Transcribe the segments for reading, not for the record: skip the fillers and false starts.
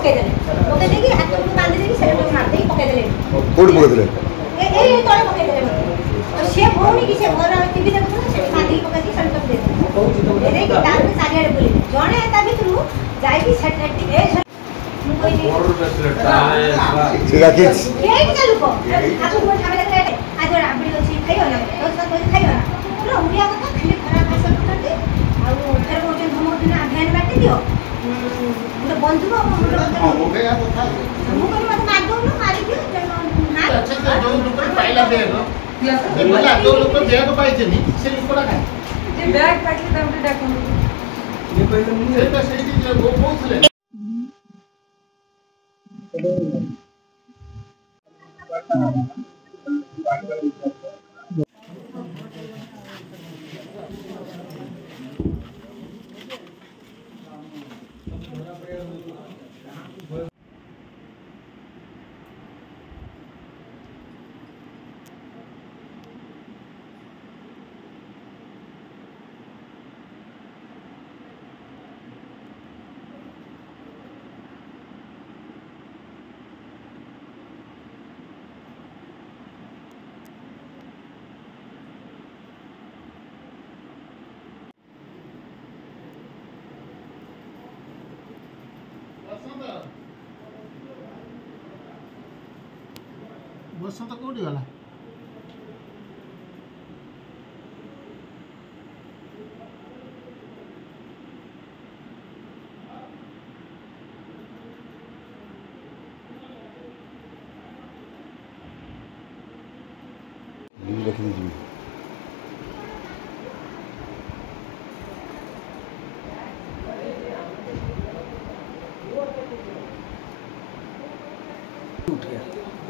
पके देले पके देकी हाथ को बांध देकी से मार देकी पके देले कोड पके देले ए तळे पके देले तो से भौणी की से मोर टीवी देखु से बांधी पके दी सल्ट दे दे दे की दान सारिया रे बोली जणे ता भितरु जाई की सेट ए मु कोइली सीधा किड्स के चलु को आपु मोर खाबे देखले आज राबड़ी अछि खाइयो ना तो सब खाइयो ना पूरा उड़िया कथा खाली खराब भाषा करते आ फेर मोर हम दिन अभियान बाटी दियो मुझे बंधु ओके यार कथा मु कोइ मत मार दो ना मारी दियो अच्छा जो लोक पाइला बैग बोला जो लोक बैग पाइछनी से लोकडा काय जे बैग पाइले तमरे डाकन ये पहिले मु सेटा सेठी वो पहुंचले बसंत कोडी गला रख लीजिए उठ गया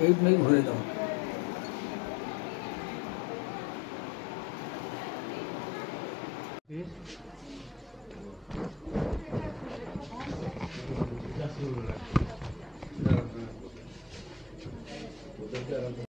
एक नहीं घूरे दो That's